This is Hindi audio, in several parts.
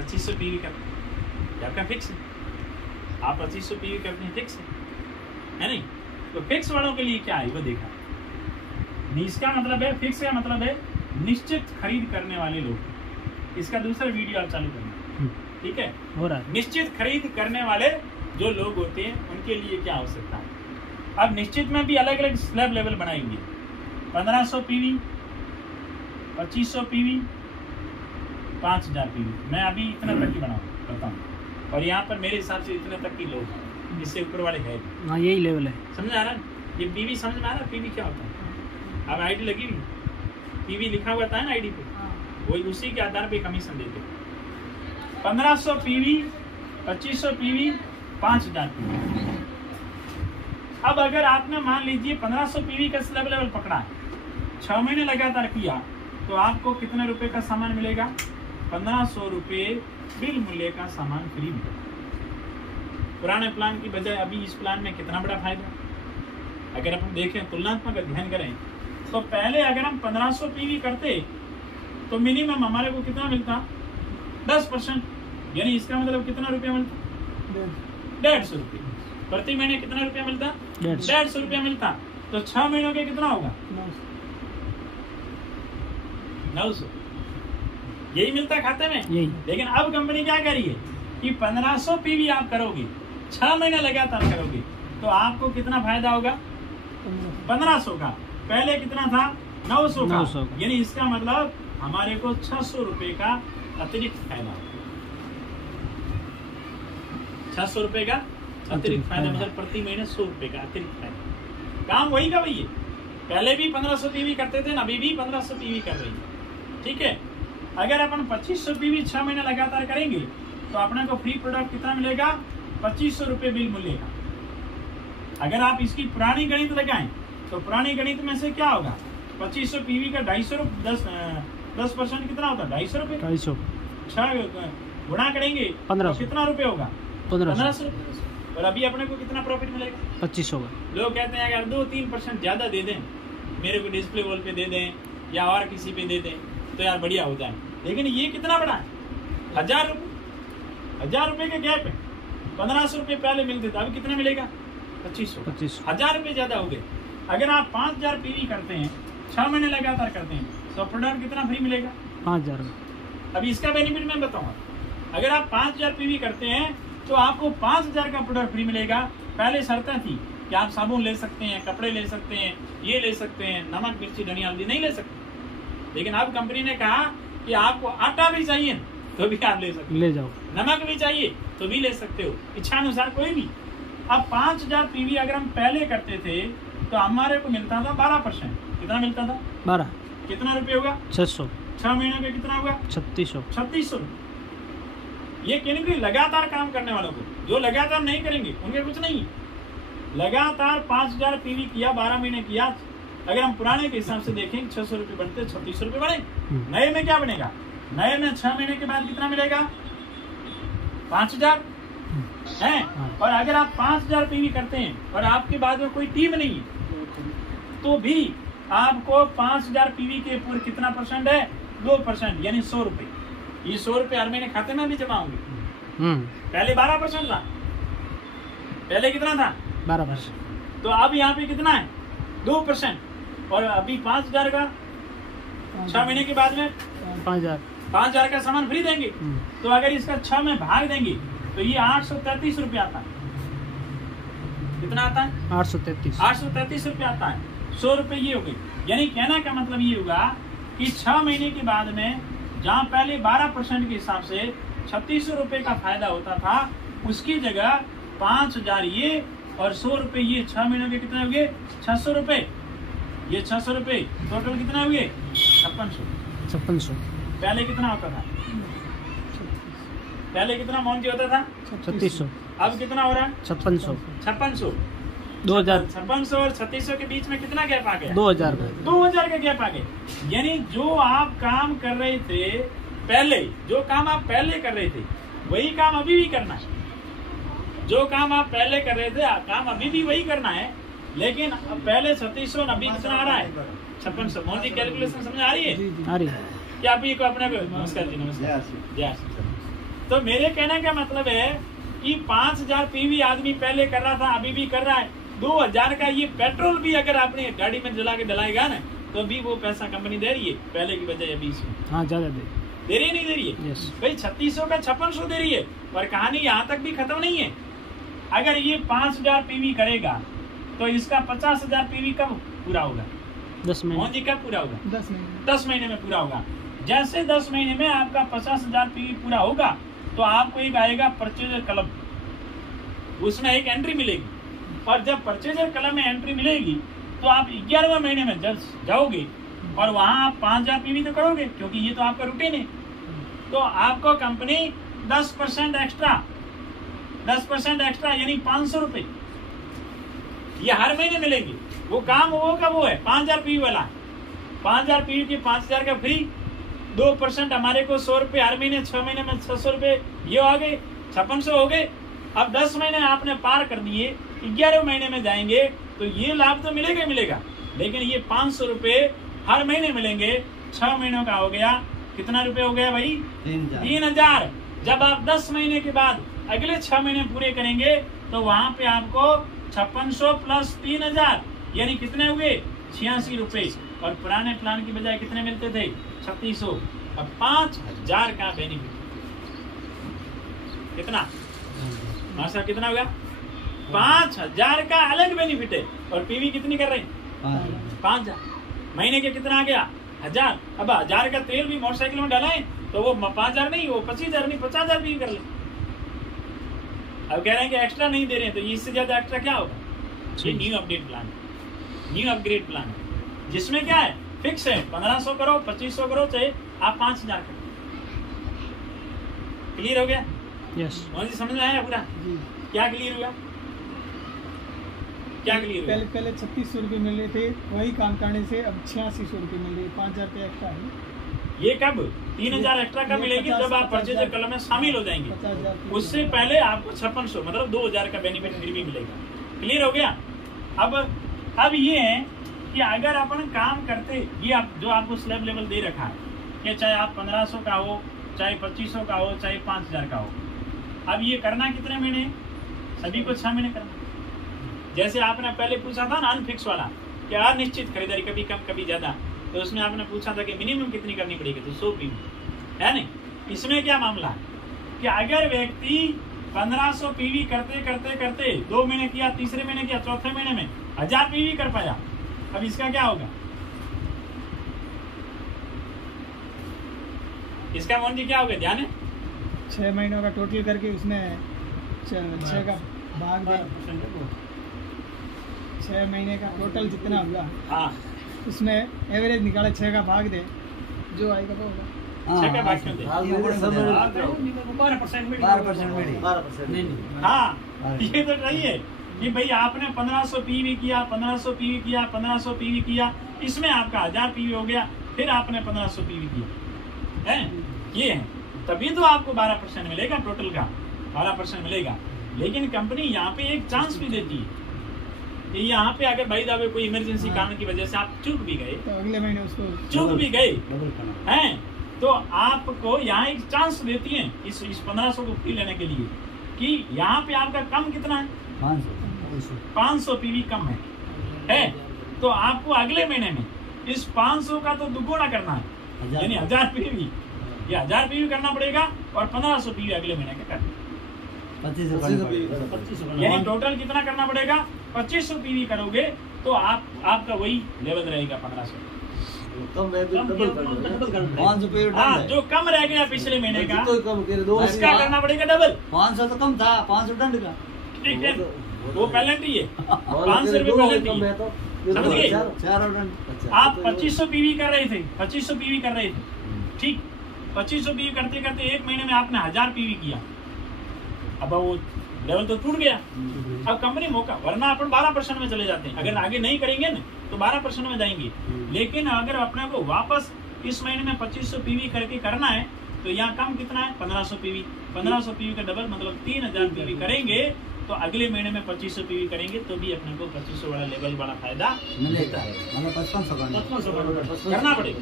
2500 पीवी करते हैं, आपका फिक्स है, आप 2500 पीवी करते हैं, फिक्स है नहीं? तो फिक्स वालों के लिए क्या है वो देखा। इसका मतलब है, फिक्स का मतलब है निश्चित खरीद करने वाले लोग। इसका दूसरा वीडियो आप चालू करना, ठीक है? हो रहा है। निश्चित खरीद करने वाले जो लोग होते हैं उनके लिए क्या आवश्यकता है। अब निश्चित में भी अलग अलग स्लैब लेवल बनाई हुई है, 1500 पीवी, 2500 पीवी, 5000 पीवी। मैं अभी इतना तक की बताऊँ, और यहाँ पर मेरे हिसाब से इतने तक की लोग हैं, इससे ऊपर वाले है। हाँ, यही लेवल है। समझ आ रहा है? ये पीवी समझ में आ रहा है? पीवी क्या होता है? अब आईडी लगी हुई, पीवी लिखा हुआ था ना आईडी पे, वही उसी के आधार पे कमीशन देते। 1500 पीवी, 2500 पीवी, 5000 पीवी। अब अगर आपने मान लीजिए 1500 पीवी का स्लैब लेवल पकड़ा है, 6 महीने लगातार किया, तो आपको कितने रुपए का सामान मिलेगा? 1500 रुपये बिल मूल्य का सामान फ्री मिलेगा। पुराने प्लान की बजाय अभी इस प्लान में कितना बड़ा फायदा। अगर अपन देखें, तुलनात्मक अध्ययन करें, तो पहले अगर हम 1500 पीवी करते तो मिनिमम हमारे को कितना मिलता? 10%, यानी इसका मतलब कितना रुपया मिलता? 150 रुपये प्रति महीने। कितना रुपया मिलता? 150 रुपया मिलता। तो 6 महीनों के कितना होगा? 900। यही मिलता खाते में, यही। लेकिन अब कंपनी क्या करी है कि 1500 पीवी आप करोगे, 6 महीने लगातार करोगे, तो आपको कितना फायदा होगा? 1500 का। पहले कितना था? 900 का। यानी इसका मतलब हमारे को 600 रुपए का अतिरिक्त फायदा। 600 रुपए का अतिरिक्त फायदा, मतलब प्रति महीने 100 रुपए का अतिरिक्त फायदा। काम वही का वही है। पहले भी 1500 पीवी करते थे, अभी भी 1500 पीवी कर रही है, ठीक है? अगर अपन 2500 पीवी 6 महीने लगातार करेंगे तो अपने को फ्री प्रोडक्ट कितना मिलेगा? 2500 रुपये बिल मूल्य का। अगर आप इसकी पुरानी गणित लगाएं तो पुरानी गणित में से क्या होगा? 2500 पीवी का 10% कितना होता है? 250 रुपये। 250 गुणा करेंगे 1500 तो कितना रुपये होगा? 1500 रुपये। और अभी अपने को कितना प्रॉफिट मिलेगा? 2500 का। लोग कहते हैं अगर 2-3% ज्यादा दे दें, मेरे को डिस्प्ले वॉल पे दे दें या और किसी पे दे दें तो यार बढ़िया होता है। लेकिन ये कितना बड़ा है? 1000 रुपये। 1000 रुपये का गैप है। 1500 रुपये पहले मिलते थे, अभी कितना मिलेगा? 2500। 1000 रुपये ज्यादा हो गए। अगर आप 5000 पीवी करते हैं, 6 महीने लगातार करते हैं, तो प्रोडक्ट कितना फ्री मिलेगा? 5000। अभी इसका बेनिफिट मैं बताऊंगा। अगर आप 5000 पीवी करते हैं तो आपको 5000 का प्रोडक्ट फ्री मिलेगा। पहले शर्तें थी कि आप साबुन ले सकते हैं, कपड़े ले सकते हैं, ये ले सकते हैं, नमक मिर्ची धनिया हल्दी नहीं ले सकते। लेकिन अब कंपनी ने कहा कि आपको आटा भी चाहिए तो भी आप ले सकते, ले जाओ। नमक भी चाहिए तो भी ले सकते हो, इच्छा अनुसार कोई भी। अब 5000 पीवी अगर हम पहले करते थे तो हमारे को मिलता था 12%। कितना मिलता था? 12। कितना रुपये होगा? 600। 6 महीने में कितना होगा? 3600। ये कहने के लगातार काम करने वालों को, जो लगातार नहीं करेंगे उनके कुछ नहीं। लगातार 5000 पीवी किया, 12 महीने किया। अगर हम पुराने के हिसाब से देखें 600 रुपये बनते, 3600 रुपये बने। नए में क्या बनेगा? नए में 6 महीने के बाद कितना मिलेगा? 5000 है। और अगर आप 5000 पीवी करते हैं और आपके बाद में कोई टीम नहीं है तो भी आपको 5000 पीवी के ऊपर कितना परसेंट है? 2%, यानी 100 रुपये। ये 100 रुपये हर महीने खाते में भी जमा होंगे। पहले 12% था। पहले कितना था? 12%। तो अब यहाँ पे कितना है? 2%। और अभी 5000 का 6 महीने के बाद में 5000 का सामान फ्री देंगे। तो अगर इसका 6 में भाग देंगे तो ये 833 रुपये आता है। कितना आता है? 833 रुपये आता है। 100 रुपये ये हो गई। यानी कहने का मतलब ये होगा कि 6 महीने के बाद में जहाँ पहले 12% के हिसाब से 3600 रुपये का फायदा होता था, उसकी जगह 5000 ये और 100 रुपये ये 6 महीनों के कितने हो गए? 600 रुपये। ये 600 रुपये टोटल कितना हो गए? 5600। पहले कितना होता था? पहले कितना अमाउंट होता था? 3600। अब कितना हो रहा है? 5600। 2000। 5600 और 3600 के बीच में कितना गैप आ गया? 2000 का गैप आ गया। यानी जो आप काम कर रहे थे पहले, जो काम आप पहले कर रहे थे वही काम अभी भी करना है। जो काम आप पहले कर रहे थे काम अभी भी वही करना है, लेकिन पहले 3600 अभी कितना आ रहा है? 5600। मोहन जी कैलकुलेशन समझ आ रही है? आ रही है। क्या अभी को अपने नमस्कार जी, नमस्कार। तो मेरे कहने का मतलब है कि 5000 पीवी आदमी पहले कर रहा था, अभी भी कर रहा है। 2000 का ये पेट्रोल भी अगर आपने गाड़ी में जला के डलाएगा ना, तो भी वो पैसा कंपनी दे रही है पहले की बजाय अभी इसमें। हाँ, ज्यादा दे रही नहीं दे रही है भाई, 3600 का 5600 दे रही है। पर कहानी यहाँ तक भी खत्म नहीं है। अगर ये 5000 पीवी करेगा तो इसका 50000 पीवी कब पूरा होगा? 10 महीने। मोहन जी कब पूरा होगा? 10 महीने में पूरा होगा। जैसे 10 महीने में आपका 50000 पीवी पूरा होगा तो आपको एक आएगा परचेजर कलम, उसमें एक एंट्री मिलेगी। और जब परचेजर कलम में एंट्री मिलेगी तो आप 11वें महीने में जब जाओगे और वहां आप 5000 पीवी तो करोगे, क्योंकि ये तो आपका रूटीन है। तो आपको कंपनी 10% एक्स्ट्रा यानी 500 रुपए ये हर महीने मिलेंगे। वो काम वो का वो है 5000 पीवी वाला, 5000 पीवी की 5000 का फ्री, 2% हमारे को 100 रुपए हर महीने, 6 महीने में 600 रुपए, ये आ गए 5600 हो गए। अब 10 महीने आपने पार कर दिए, 11वें महीने में जाएंगे तो ये लाभ तो मिलेगा मिलेगा, लेकिन ये 500 रुपए हर महीने मिलेंगे। 6 महीनों का हो गया, कितना रुपए हो गया भाई? 3000। जब आप 10 महीने के बाद अगले 6 महीने पूरे करेंगे तो वहां पे आपको 5600 प्लस 3000 यानी कितने हुए? 86 रुपए। और पुराने प्लान की बजाय कितने मिलते थे? 3600। अब 5000 का बेनिफिट कितना साहब, कितना होगा? 5000 का अलग बेनिफिट है। और पीवी कितनी कर रहे हैं? 5000। महीने के कितना आ गया? 1000। अब 1000 का तेल भी मोटरसाइकिल में डालें तो वो 5000 नहीं, वो 25000 नहीं, 50000 भी कर ले। अब कह रहे हैं कि एक्स्ट्रा नहीं दे रहे हैं, तो इससे ज्यादा एक्स्ट्रा क्या होगा? ये new update plan, new upgrade plan है, जिसमें क्या है? फिक्स है 1500 करो, 2500 करो, चाहे आप 5000 करो। क्लियर हो गया? यस। जी समझ में आया पूरा? क्या क्लियर हुआ? क्या क्लियर हुआ? पहले 3600 रुपये मिल रहे थे, वही काम करने से अब 8600 रुपये मिल रहे, 5000 रुपये एक्स्ट्रा है। ये कब? 3000 एक्स्ट्रा कब मिलेगी? जब आप परचेजर कलम में शामिल हो जाएंगे। उससे पहले आपको 5600 मतलब 2000 का बेनिफिट फिर भी मिलेगा। क्लियर हो गया? अब ये है कि अगर अपन काम करते, ये आप जो आपको स्लैब लेवल दे रखा है कि चाहे आप 1500 का हो, चाहे 2500 का हो, चाहे 5000 का हो, अब ये करना कितने महीने? सभी को 6 महीने करना। जैसे आपने पहले पूछा था ना अनफिक्स वाला, कि अनिश्चित खरीदारी, कभी कम कभी ज्यादा, तो उसमें आपने पूछा था कि मिनिमम कितनी करनी पड़ेगी, तो 100 पीवी है नहीं। इसमें क्या मामला है कि अगर व्यक्ति 1500 पीवी करते करते करते 2 महीने किया, तीसरे महीने किया, चौथे महीने में 1000 पीवी कर पाया, अब इसका क्या होगा? इसका मोहन जी क्या होगा? ध्यान है? 6 महीनों का टोटल करके उसमें 6 का भाग दे, 6 महीने का टोटल जितना होगा, हाँ, उसमें एवरेज निकाले, 6 का भाग दे, जो आएगा वो होगा। 6 का भाग क्यों दे? 12%। हाँ, ये तो सही है कि भाई आपने 1500 पीवी किया, 1500 पीवी किया, 1500 पीवी किया, इसमें आपका 1000 पीवी हो गया, फिर आपने 1500 पीवी किया है, ये है, तभी तो आपको 12% मिलेगा, टोटल का 12% मिलेगा। लेकिन कंपनी यहाँ पे एक चांस भी देती है कि यहाँ पे अगर भाई दावे कोई इमरजेंसी कारण की वजह से आप चूक भी गए, तो अगले महीने उसको चूक भी गए हैं, तो आपको यहाँ एक चांस देती है इस 1500 को फ्री लेने के लिए कि यहाँ पे आपका कम कितना है? 500 पीवी कम है, तो आपको अगले महीने में इस 500 का तो दुगुना करना है, यानी 1000 पीवी, या 1000 पीवी करना पड़ेगा और 1500 पीवी अगले महीने का करना, 2500, यानी टोटल कितना करना पड़ेगा? 2500 पीवी करोगे तो आपका वही लेवल रहेगा 1500। हाँ, जो कम रह गया पिछले महीने का उसका करना पड़ेगा डबल। 500 तो कम था, 500 दंड का, ठीक है, वो पेनल्टी है, 500 रुपए पेनल्टी है, समझ गए? आप 2500 पीवी कर रहे थे, 2500 पीवी कर रहे थे, ठीक, 2500 पीवी करते करते 1 महीने में आपने 1000 पीवी किया, अब वो लेवल तो टूट गया। अब कंपनी मौका, वरना अपन 12% में चले जाते हैं, अगर आगे नहीं करेंगे ना तो 12% में जाएंगे। लेकिन अगर अपने को वापस इस महीने में 2500 पीवी करके करना है तो यहाँ कम कितना है? 1500 पीवी, 1500 पीवी का डबल मतलब 3000 पीवी करेंगे, तो अगले महीने में 2500 पीवी करेंगे तो भी अपने को 2500 वाला लेवल बड़ा फायदा मिलेगा, मतलब 5500 करना पड़ेगा,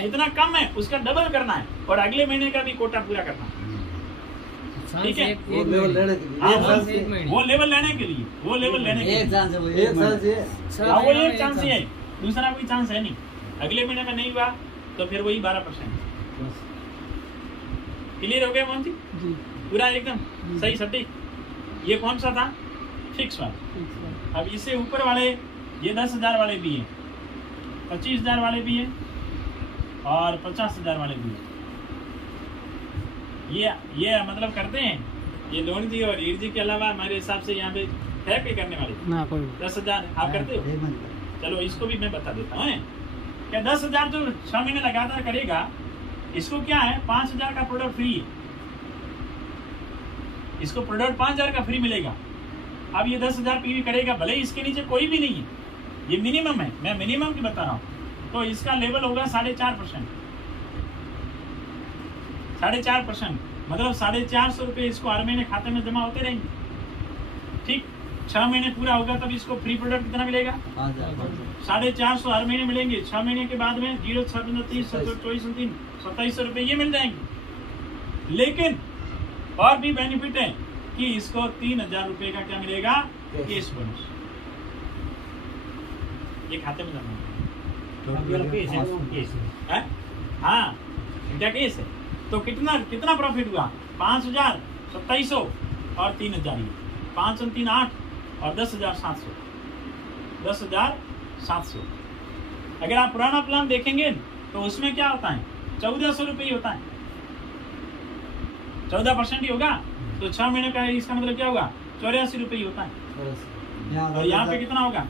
जितना कम है उसका डबल करना है और अगले महीने का भी कोटा पूरा करना है। ठीक है, वो लेवल लेने के लिए, वो लेवल लेने के लिए, वो लेवल लेने के लिए एक चांस है, वो एक साल से वो एक चांस ही है, दूसरा कोई चांस है नहीं। अगले महीने में नहीं हुआ तो फिर वही 12%। क्लियर हो गया मोहन जी? पूरा एकदम सही सटीक। ये कौन सा था? फिक्स वाला। अब इससे ऊपर वाले ये 10,000 वाले भी हैं, 25,000 वाले भी हैं और 50,000 वाले भी हैं। ये मतलब करते हैं ये लोन जी और ईर जी के अलावा हमारे हिसाब से यहाँ पे है पे करने वाले ना कोई 10,000 आप करते हो? चलो इसको भी मैं बता देता हूँ क्या 10,000 जो 6 महीने लगातार करेगा इसको क्या है 5,000 का प्रोडक्ट फ्री है, इसको प्रोडक्ट 5,000 का फ्री मिलेगा। अब ये 10,000 पीवी करेगा, भले ही इसके नीचे कोई भी नहीं है, ये मिनिमम है, मैं मिनिमम की बता रहा हूँ, तो इसका लेवल होगा 4.5%। 4.5% मतलब 450 रुपये इसको हर महीने खाते में जमा होते रहेंगे। ठीक, 6 महीने पूरा होगा तब इसको फ्री प्रोडक्ट कितना मिलेगा? 450 हर महीने मिलेंगे। 6 महीने के बाद में 0, 6, 30, 24, 2700 रुपये ये मिल जाएंगे। लेकिन और भी बेनिफिट है कि इसको 3,000 रुपये का क्या मिलेगा? केस बोनस, ये खाते में जमा है। हाँ क्या केस है? तो कितना प्रॉफिट हुआ? 5,000, 2700 और 3,000, 5 और 3 8 और 10,700। 10,700। अगर आप पुराना प्लान देखेंगे तो उसमें क्या होता है? 1,400 रुपये होता है, 14% ही होगा। तो 6 महीने का इसका मतलब क्या होगा? 84 रुपये होता है। और यहाँ पे कितना होगा?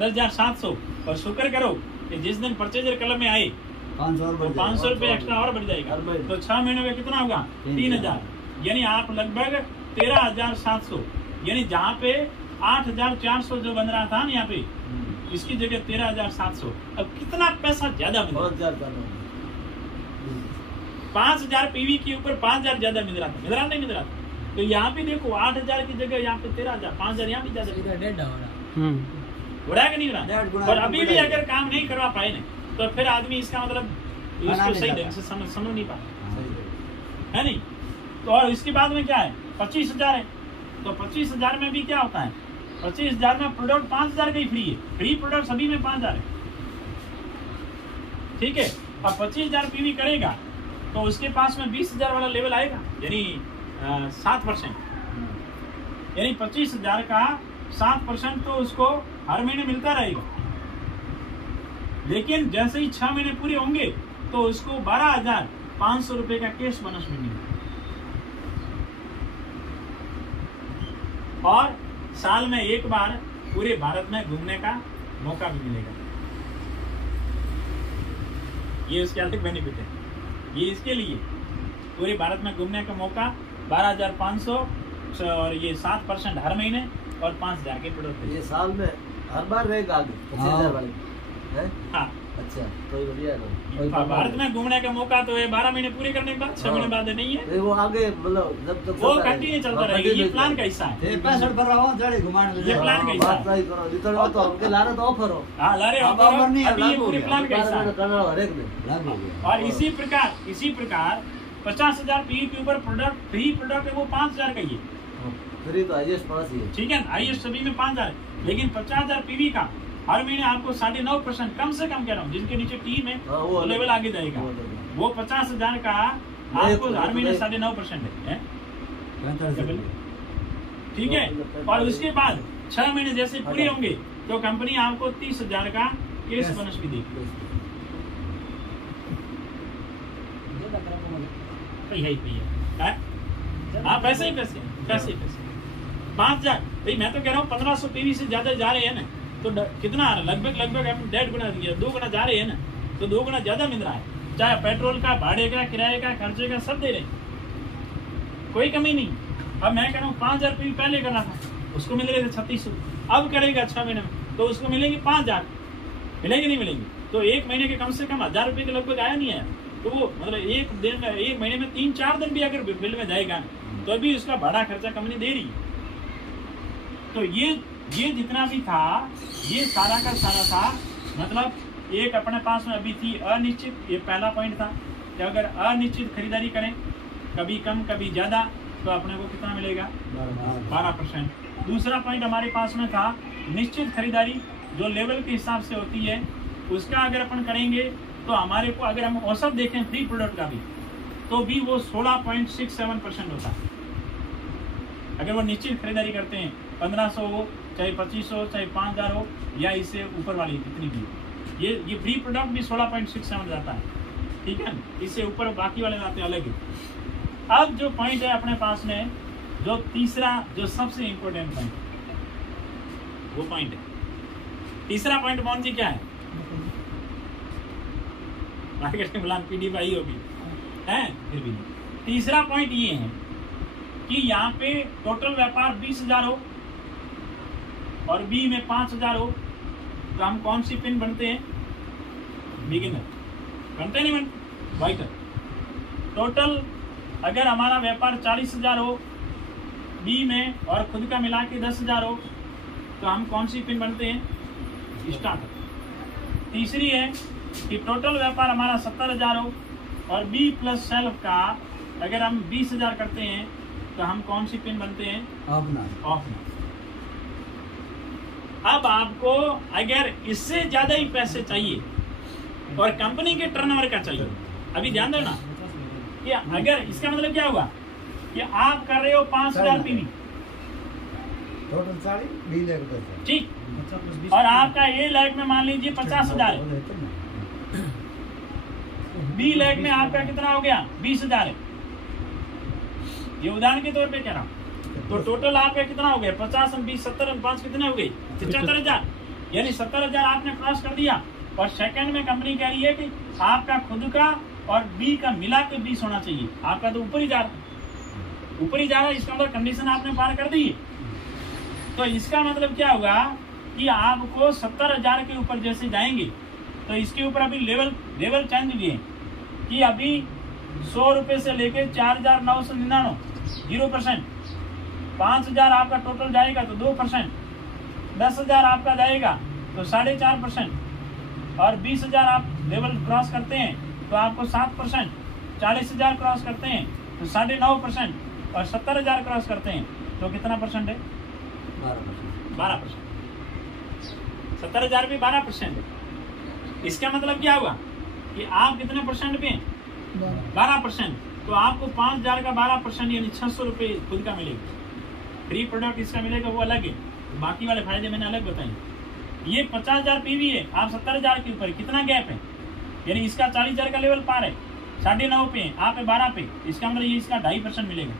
10,700। और शुक्र करो कि जिस दिन परचेजर क्लब में आए 500 रुपये एक्स्ट्रा और बढ़ जाएगा। तो 6 महीने में कितना होगा? 3,000, यानी आप लगभग 13,700, यानी जहाँ पे 8,400 जो बन रहा था ना यहाँ पे, इसकी जगह 13,700। अब कितना पैसा ज्यादा मिल रहा है? 5,000 पीवी के ऊपर 5,000 ज्यादा मिल रहा था, मिल रहा नहीं मिल रहा था? तो यहाँ पे देखो 8,000 की जगह यहाँ पे 13,000, 5,000 यहाँ भी ज्यादा हो रहा है कि नहीं हो रहा? और अभी भी अगर काम नहीं करवा पाए ना तो फिर आदमी इसका मतलब इसको सही ढंग से समझ नहीं पाता है नहीं। तो और इसके बाद में क्या है? 25,000 है। तो 25,000 में भी क्या होता है? 25,000 में प्रोडक्ट 5,000 का ही फ्री है, फ्री प्रोडक्ट सभी में 5,000 है। ठीक है, अब 25,000 पीवी करेगा तो उसके पास में 20,000 वाला लेवल आएगा, यानी 7%, यानी 25,000 का 7% तो उसको हर mहीने मिलता रहेगा। लेकिन जैसे ही 6 महीने पूरे होंगे तो उसको 12,500 रुपए का कैश बोनस मिलेगा। और साल में एक बार पूरे भारत में घूमने का मौका भी मिलेगा। ये उसके अलग बेनिफिट है, ये इसके लिए पूरे भारत में घूमने का मौका 12,500 और ये 7% हर महीने और 5,000 के प्रोडक्ट। ये साल में हर बार रहेगा आगे 25,000 वाले है? हाँ अच्छा, तो ये बढ़िया है। भारत में घूमने का मौका तो ये 12 महीने पूरे करने के बाद 6 महीने बाद नहीं है, वो आगे मतलब जब तक वो कंटिन्यू चलता रहेगा। ये प्लान का हिस्सा है, ये 65 पर रहो जड़े घुमाने ये प्लान का हिस्सा है। बात करो जितना तो हमके ला रहे तो ऑफर हो। हाँ ला रहे ऑफर नहीं है, अभी ये पूरे प्लान का हिस्सा है। हर एक में और इसी प्रकार 50,000 पी के ऊपर प्रोडक्ट फ्री प्रोडक्ट है वो 5,000 का ही है। फ्री तो हाईएस्ट पास ही है, ठीक है, हाईएस्ट सभी में 5,000 है। लेकिन 50,000 पीवी का हर महीने आपको 9.5% कम से कम कह रहा हूँ, जिनके नीचे टीम है वो लेवल आगे जाएगा। वो 50,000 का आपको हर महीने 9.5% है। ठीक है, और उसके बाद 6 महीने जैसे पूरे होंगे तो कंपनी आपको 30,000 का केस बोनस भी देगी। हाँ पैसे ही पैसे 5,000 भाई, मैं तो कह रहा हूँ 1,500 पीवी से ज्यादा जा रहे हैं ना तो कितना लगभग 1.5 गुना, 2 गुना जा रहे हैं ना तो 2 गुना ज्यादा मिल रहा है। चाहे पेट्रोल का, भाड़े का, किराए का, खर्चे का सब दे रहे हैं, कोई कमी नहीं। अब मैं कह रहा हूँ 5,000 पीवी पहले करना था, उसको मिल रहे थे 3600, अब करेगा 6 महीने में तो उसको मिलेंगे 5,000। मिलेंगे नहीं मिलेंगे तो 1 महीने के कम से कम 1,000 रुपये के लगभग आया नहीं आया। तो वो मतलब 1 महीने में 3-4 दिन भी अगर बिल में जाएगा तो अभी उसका भाड़ा खर्चा कंपनी दे रही है। तो ये जितना भी था ये सारा का सारा था, मतलब एक अपने पास में अभी थी अनिश्चित। ये पहला पॉइंट था कि अगर अनिश्चित खरीदारी करें, कभी कम कभी ज्यादा, तो अपने को कितना मिलेगा 12%। दूसरा पॉइंट हमारे पास में था निश्चित खरीदारी जो लेवल के हिसाब से होती है, उसका अगर अपन करेंगे तो हमारे को अगर हम औसत देखें फ्री प्रोडक्ट का भी तो भी वो 16.67% होता है। अगर वो निश्चित खरीदारी करते हैं 1500 हो चाहे 2500 चाहे 5000 हो या इससे ऊपर वाली जितनी भी हो, ये फ्री प्रोडक्ट भी 16.67 जाता है, ठीक है। इससे ऊपर बाकी वाले जाते हैं अलग ही। अब जो पॉइंट है अपने पास में जो तीसरा जो सबसे इंपॉर्टेंट पॉइंट वो पॉइंट है, तीसरा पॉइंट मोहन जी क्या है? मार्केट में बुलान पीडीएफ आई होगी है, फिर भी तीसरा पॉइंट ये है कि यहाँ पे टोटल व्यापार 20,000 हो और बी में 5,000 हो तो हम कौन सी पिन बनते हैं? बिगिनर बनते नहीं बनते वाइटर। टोटल अगर हमारा व्यापार 40,000 हो बी में और खुद का मिला के 10,000 हो तो हम कौन सी पिन बनते हैं? स्टार्टर। तीसरी है कि टोटल व्यापार हमारा 70,000 हो और बी प्लस सेल्फ का अगर हम 20,000 करते हैं तो हम कौन सी पिन बनते हैं? ऑफ। अब आपको अगर इससे ज्यादा ही पैसे चाहिए और कंपनी के टर्नओवर का चाहिए, अभी ध्यान देना कि अगर इसका मतलब क्या होगा कि आप कर रहे हो 5,000 पीवी ठीक, और आपका ए लैग में मान लीजिए 50,000 है, बी लैग में आपका कितना हो गया 20,000 है, ये उदाहरण के तौर पे कह रहा हूँ। तो टोटल आपका कितना हो गया 50 20 70 5 कितने हो गए 75,000, यानी 70,000 आपने क्रॉस कर दिया। और सेकंड में कंपनी कह रही है कि आपका खुद का और बी का मिला के 20 होना चाहिए, आपका तो ऊपर ही जा रहा है, इसका मतलब कंडीशन आपने पार कर दी है। तो इसका मतलब क्या होगा कि आपको 70,000 के ऊपर जैसे जाएंगे तो इसके ऊपर अभी लेवल चेंज दिए कि अभी 100 रुपए से लेके 4,999 0%, 5,000 आपका टोटल जाएगा तो 2%, 10,000 आपका जाएगा तो 4.5%, और 20,000 आप लेवल क्रॉस करते हैं तो आपको 7%, 40,000 क्रॉस करते हैं तो 9.5%, और 70,000 क्रॉस करते हैं तो कितना परसेंट है? 12%। 70,000 भी 12% है। इसका मतलब क्या हुआ कि आप कितने परसेंट पे? 12%। तो आपको 5,000 का 12% यानी 600 रुपये खुद का मिलेगा। फ्री प्रोडक्ट इसका मिलेगा वो अलग है, बाकी वाले फायदे मैंने अलग बताए। ये 50,000 पीवी है, आप 70,000 के ऊपर, कितना गैप है? यानी इसका 40,000 का लेवल पार है, 9.5 पे, आप है 12 पे, इसका मतलब ये इसका 2.5% मिलेगा।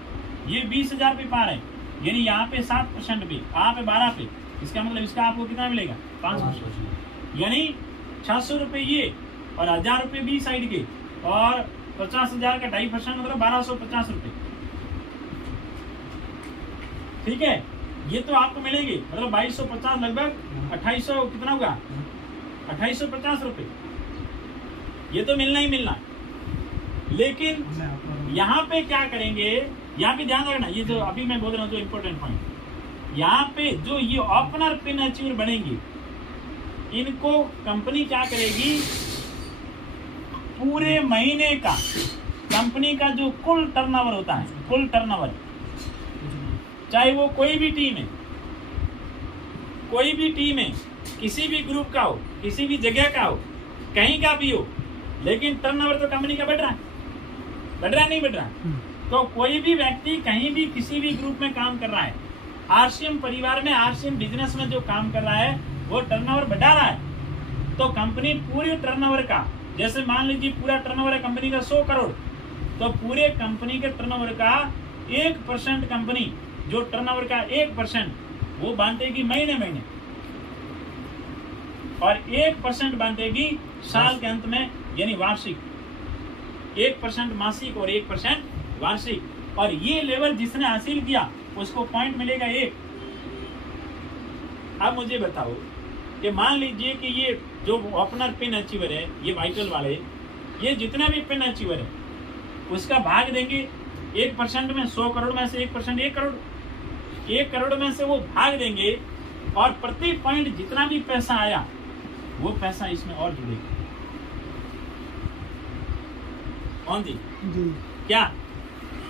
ये 20,000 पे पार है, यानी यहाँ पे 7% पे, आप है 12 पे, इसका मतलब इसका आपको कितना मिलेगा 5%, यानी 600 रुपये ये और 1,000 रुपये बी साइड के, और 50,000 का 2.5% मतलब 1,250 रुपये। ठीक है, ये तो आपको मिलेंगे, मतलब 2,250 लगभग 2,800 कितना होगा 2,850 रुपये, ये तो मिलना ही मिलना। लेकिन यहाँ पे क्या करेंगे, यहाँ पे ध्यान रखना, ये जो अभी मैं बोल रहा हूँ जो इम्पोर्टेंट पॉइंट, यहाँ पे जो ये ओपनर पिन अचीवर बनेंगे इनको कंपनी क्या करेगी, पूरे महीने का कंपनी का जो कुल टर्नओवर होता है, कुल टर्नओवर, चाहे वो कोई भी टीम है, किसी भी ग्रुप का हो, किसी भी जगह का हो, कहीं का भी हो, लेकिन टर्नओवर तो कंपनी का बढ़ रहा है नहीं बढ़ रहा। तो कोई भी व्यक्ति कहीं भी किसी भी ग्रुप में काम कर रहा है, आरसीएम परिवार में, आरसीएम बिजनेस में जो काम कर रहा है वो टर्नओवर बढ़ा रहा है, तो कंपनी पूरे टर्नओवर का, जैसे मान लीजिए पूरा टर्नओवर है कंपनी का 100 करोड़, तो पूरे कंपनी के टर्नओवर का 1% कंपनी जो टर्नओवर का 1% वो बांटेगी महीने, और 1% बांटेगी साल के अंत में, यानी वार्षिक। 1% मासिक और 1% वार्षिक, और ये लेवल जिसने हासिल किया उसको पॉइंट मिलेगा 1। अब मुझे बताओ कि मान लीजिए कि ये जो ओपनर पिन अचीवर है, ये वाइटल वाले, ये जितना भी पिन अचीवर है उसका भाग देंगे 1% में, 100 करोड़ में से 1% 1 करोड़, 1 करोड़ में से वो भाग देंगे, और प्रति पॉइंट जितना भी पैसा आया वो पैसा इसमें और जुड़ेगा। कौन जी क्या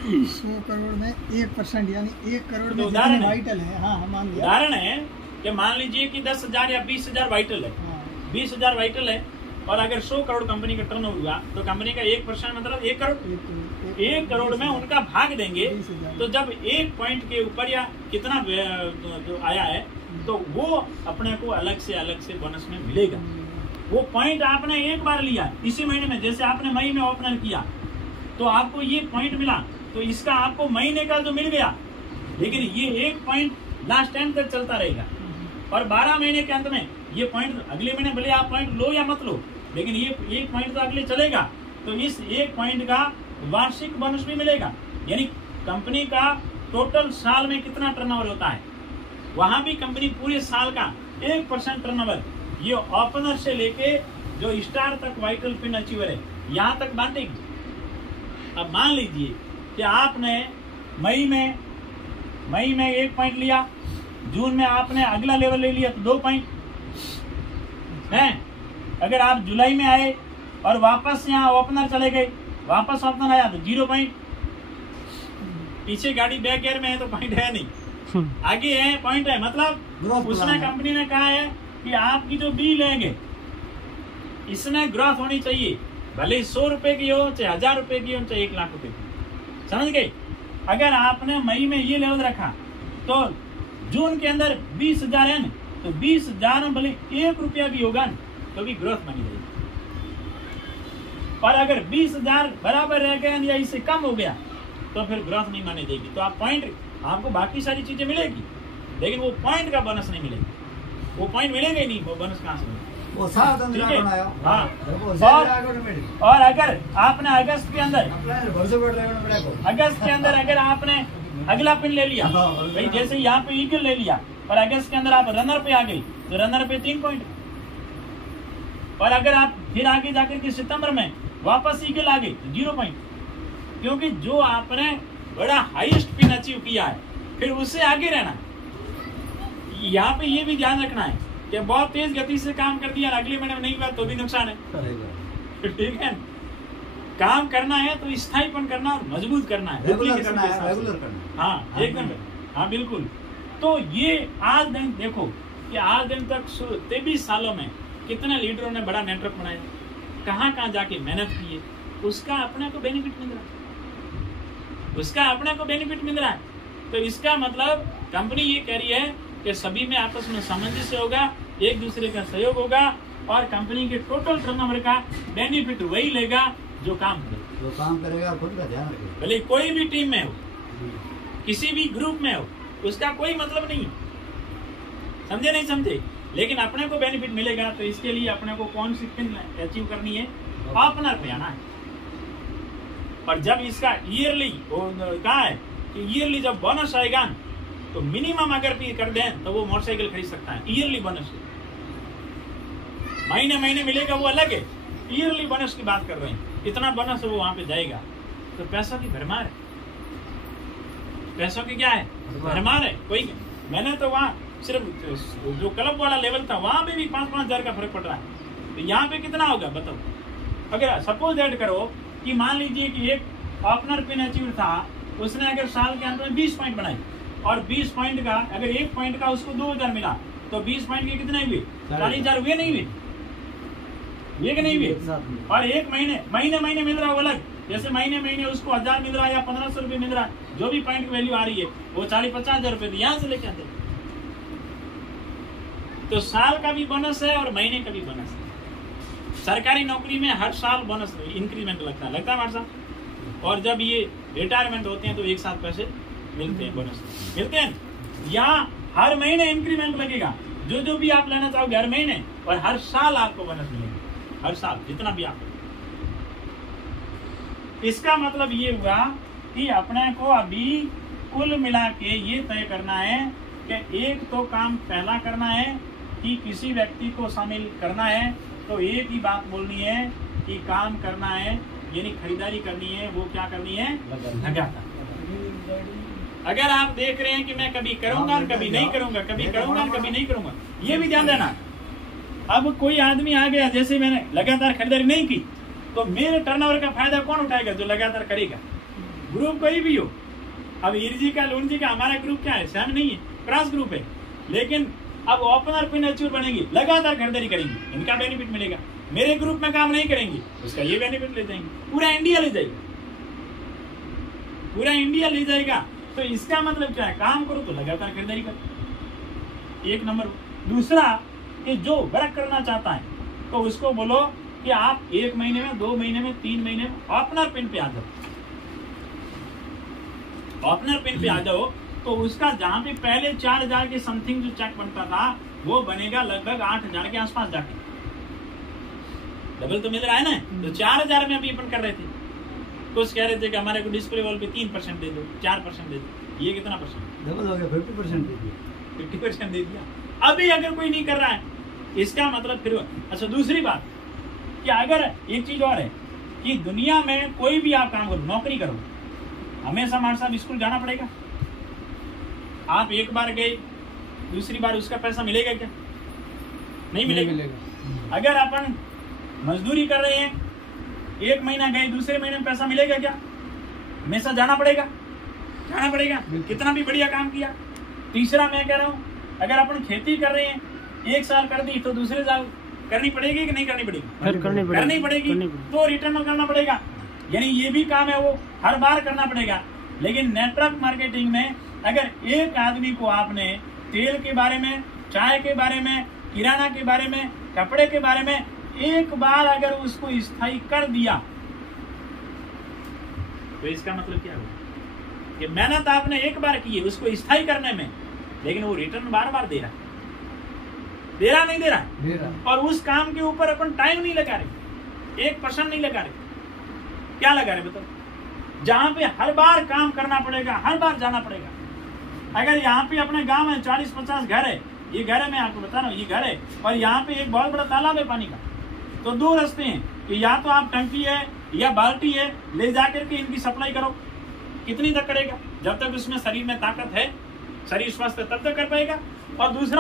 100 करोड़ में 1% यानी 1 करोड़ में जितने वाइटल है। हाँ मान लिया, उदाहरण है कि मान लीजिए कि 10,000 या 20,000 वाइटल है, 20,000 वाइटल है, और अगर 100 करोड़ कंपनी का टर्नओवर हुआ तो कंपनी का 1% मतलब 1 करोड़। 1 करोड़ में उनका भाग देंगे तो जब 1 पॉइंट के ऊपर या कितना जो आया है तो वो अपने को अलग से बोनस में मिलेगा। वो पॉइंट आपने एक बार लिया इसी महीने में, जैसे आपने मई में ओपनर किया तो आपको ये पॉइंट मिला, तो इसका आपको महीने का जो मिल गया, लेकिन ये 1 पॉइंट लास्ट टाइम तक चलता रहेगा और 12 महीने के अंत में ये पॉइंट अगले महीने भले आप पॉइंट लो या मत लो, लेकिन ये 1 पॉइंट तो अगले चलेगा। तो इस 1 पॉइंट का वार्षिक बोनस भी मिलेगा, यानी कंपनी का टोटल साल में कितना टर्नओवर होता है, वहां भी कंपनी पूरे साल का 1% टर्नओवर ये ओपनर से लेके जो स्टार तक वाइटल पिन अचीवर है यहाँ तक बांटेगी। अब मान लीजिए कि आपने मई में 1 पॉइंट लिया, जून में आपने अगला लेवल ले लिया तो 2 पॉइंट है। अगर आप जुलाई में आए और वापस यहाँ ओपनर चले गए, वापस ओपनर आया तो 0 पॉइंट, पीछे गाड़ी बैक गियर में है तो पॉइंट है नहीं, आगे है पॉइंट है। मतलब उसने कंपनी ने कहा है कि आपकी जो बिल लेंगे इसमें ग्रोथ होनी चाहिए, भले 100 रुपए की हो चाहे 1000 रुपए की हो चाहे 1 लाख रुपए की, समझ गए। अगर आपने मई में ये लेवल रखा तो जून के अंदर 20,000 है ना, तो 20,000 में भले 1 रुपया भी होगा ना तो भी ग्रोथ बनी रहेगी। और अगर 20,000 बराबर रह गया या इससे कम हो गया तो फिर ग्रोथ नहीं मानी जाएगी। तो आप पॉइंट, आपको बाकी सारी चीजें मिलेगी लेकिन वो पॉइंट का बोनस नहीं मिलेगा, वो पॉइंट मिलेगा ही नहीं, वो बोनस कहाँ से मिलेगा। हाँ, और अगर आपने अगस्त के अंदर अगर आपने अगला पिन ले लिया भाई, जैसे यहाँ पे ईगल ले लिया और अगस्त के अंदर आप रनर पे आ गई तो रनर पे 3 पॉइंट, और अगर आप फिर आगे जाकर के सितंबर में वापस ईगल आ गई तो 0 पॉइंट, क्योंकि जो आपने बड़ा हाईएस्ट पिन अचीव किया है फिर उससे आगे रहना। यहाँ पे ये भी ध्यान रखना है कि बहुत तेज गति से काम कर दिया अगले महीने में नहीं हुआ तो भी नुकसान है, ठीक है। काम करना है तो स्थायीपन करना और मजबूत करना है, रेगुलर करना। हाँ एकदम, हाँ बिल्कुल। तो ये आज दिन देखो कि आज दिन तक 23 सालों में कितने लीडरों ने बड़ा नेटवर्क बनाया, कहाँ जाके मेहनत की है, उसका अपने को बेनिफिट मिल रहा है, तो इसका मतलब कंपनी ये कह रही है कि सभी में आपस में सामंजस्य होगा, एक दूसरे का सहयोग होगा और कंपनी के टोटल टर्नओवर का बेनिफिट वही लेगा जो काम करेगा, खुद का ध्यान रखेगा। भले कोई भी टीम में हो, किसी भी ग्रुप में हो, उसका कोई मतलब नहीं, समझे नहीं समझे, लेकिन अपने को बेनिफिट मिलेगा। तो इसके लिए अपने को कौन सी पिन अचीव करनी है, ओपनर पे आना है। और जब इसका ईयरली कहा है कि ईयरली जब बोनस आएगा तो मिनिमम अगर भी कर दें तो वो मोटरसाइकिल खरीद सकता है। ईयरली बोनस महीने मिलेगा वो अलग है, ईयरली बोनस की बात कर रहे हैं, इतना बोनस वो वहां पे जाएगा। तो पैसों की भरमार है, पैसों की क्या है भरमार है। कोई मैंने तो वहाँ सिर्फ जो क्लब वाला लेवल था वहां पे भी 5-5 हजार का फर्क पड़ रहा है, तो यहाँ पे कितना होगा बताओ। अगर सपोज दैट करो कि मान लीजिए कि एक ओपनर पिन अचीवर था, उसने अगर साल के अंत में 20 पॉइंट बनाई और 20 पॉइंट का अगर 1 पॉइंट का उसको 2000 मिला तो 20 पॉइंट के कितने हुए, 40,000 हुए नहीं हुए, ये कि नहीं हुए। और एक महीने मिल रहा है वो अलग, जैसे महीने उसको 1000 मिल रहा है या 1500 रुपये मिल रहा है, जो भी पॉइंट की वैल्यू आ रही है वो 40-50 हजार रुपये यहाँ से लेके आते। तो साल का भी बोनस है और महीने का भी बोनस है। सरकारी नौकरी में हर साल बोनस इंक्रीमेंट लगता है हर साल, और जब ये रिटायरमेंट होते हैं तो एक साथ पैसे मिलते हैं, बोनस मिलते हैं। यहाँ हर महीने इंक्रीमेंट लगेगा, जो भी आप लेना चाहोगे हर महीने, और हर साल आपको बोनस मिलेगा, हर साल जितना भी आप। इसका मतलब ये हुआ कि अपने को अभी कुल मिला के ये तय करना है कि एक तो काम पहला करना है कि किसी व्यक्ति को शामिल करना है, तो एक ही बात बोलनी है कि काम करना है, यानी खरीदारी करनी है, वो क्या करनी है लगातार। अगर आप देख रहे हैं कि मैं कभी करूंगा कभी नहीं करूंगा, कभी करूंगा कभी नहीं करूंगा, ये भी ध्यान देना। अब कोई आदमी आ गया, जैसे मैंने लगातार खरीदारी नहीं की, तो मेरे टर्नओवर का फायदा कौन उठाएगा, जो लगातार करेगा। ग्रुप कोई भी हो, अब ईरजी का लूनजी का हमारा ग्रुप क्या है, सेम नहीं है, क्रॉस ग्रुप है, लेकिन अब ओपनर पिन एच्योर बनेगी, लगातार खरीदारी करेंगी, इनका बेनिफिट मिलेगा। मेरे ग्रुप में काम नहीं करेंगी, उसका ये बेनिफिट ले जाएंगे, पूरा इंडिया ले जाएगा, पूरा इंडिया ले जाएगा। तो इसका मतलब क्या है, काम करो तो लगातार खरीदारी करो, एक नंबर। दूसरा कि जो वर्क करना चाहता है तो उसको बोलो कि आप 1 महीने में, 2 महीने में, 3 महीने में ओपनर पिन पे आ जाओ, ओपनर पिन पे आ जाओ, तो उसका जहां पे पहले 4000 के समथिंग जो चेक बनता था वो बनेगा लगभग 8000 के आसपास जाके, डबल तो मिल रहा है ना। तो 4000 में अभी अपन कर रहे थे, कुछ कह रहे थे कि हमारे को डिस्प्ले वॉल पे 3% दे दो, 4% दे दो, ये कितना परसेंट डबल हो गया, 50% दे दिया, 50% दे दिया। अभी अगर कोई नहीं कर रहा है, इसका मतलब फिर अच्छा। दूसरी बात कि अगर एक चीज और है कि दुनिया में कोई भी आप काम करो, नौकरी करो, हमेशा हमारे साथ स्कूल जाना पड़ेगा। आप एक बार गए, दूसरी बार उसका पैसा मिलेगा क्या? नहीं मिलेगा। अगर अपन मजदूरी कर रहे हैं, 1 महीना गए, दूसरे महीने में पैसा मिलेगा क्या? हमेशा जाना पड़ेगा, जाना पड़ेगा, कितना भी बढ़िया काम किया। तीसरा मैं कह रहा हूं, अगर अपन खेती कर रहे हैं, 1 साल कर दी तो दूसरे साल करनी पड़ेगी कि नहीं करनी पड़ेगी? करनी पड़ेगी, तो रिटर्न करना पड़ेगा। यानी ये भी काम है, वो हर बार करना पड़ेगा। लेकिन नेटवर्क मार्केटिंग में अगर एक आदमी को आपने तेल के बारे में, चाय के बारे में, किराना के बारे में, कपड़े के बारे में एक बार अगर उसको स्थायी कर दिया, तो इसका मतलब क्या हुआ कि मेहनत आपने एक बार की है उसको स्थायी करने में, लेकिन वो रिटर्न बार बार दे रहा है, दे रहा नहीं दे रहा, और उस काम के ऊपर अपन टाइम नहीं लगा रहे, 1% नहीं लगा रहे। क्या लगा रहे बताओ? जहां पे हर बार काम करना पड़ेगा, हर बार जाना पड़ेगा। अगर यहाँ पे अपने गांव में 40-50 घर है, ये घर है, मैं आपको बता रहा हूँ, ये घर है, और यहाँ पे एक बहुत बड़ा तालाब है पानी का, तो 2 रास्ते हैं कि या तो आप टंकी है या बाल्टी है, ले जाकर के इनकी सप्लाई करो। कितनी तक करेगा? जब तक उसमें शरीर में ताकत है, शरीर स्वस्थ है, तब तक कर पाएगा। और दूसरा